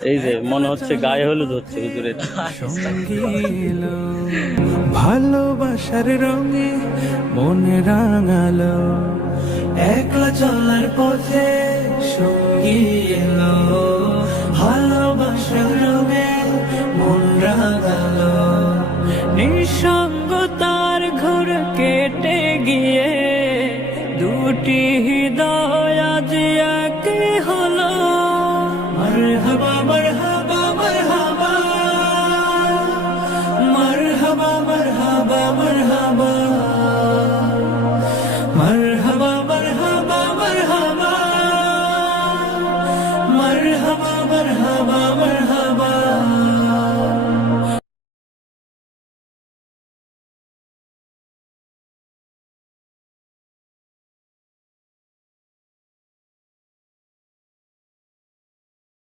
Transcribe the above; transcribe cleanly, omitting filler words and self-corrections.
এই যে মনে হচ্ছে গায়ে হলুদ হচ্ছে হুজুরের। ভালোবাসার রঙে মনে রাঙালো, একলা চলার পথে সঙ্গী এলো। ভালোবাসার রঙে মন রাঙালো, নিঃসঙ্গতার ঘোর কেটে গিয়ে দুটি হৃদয় আজ এক হলো। মারহাবা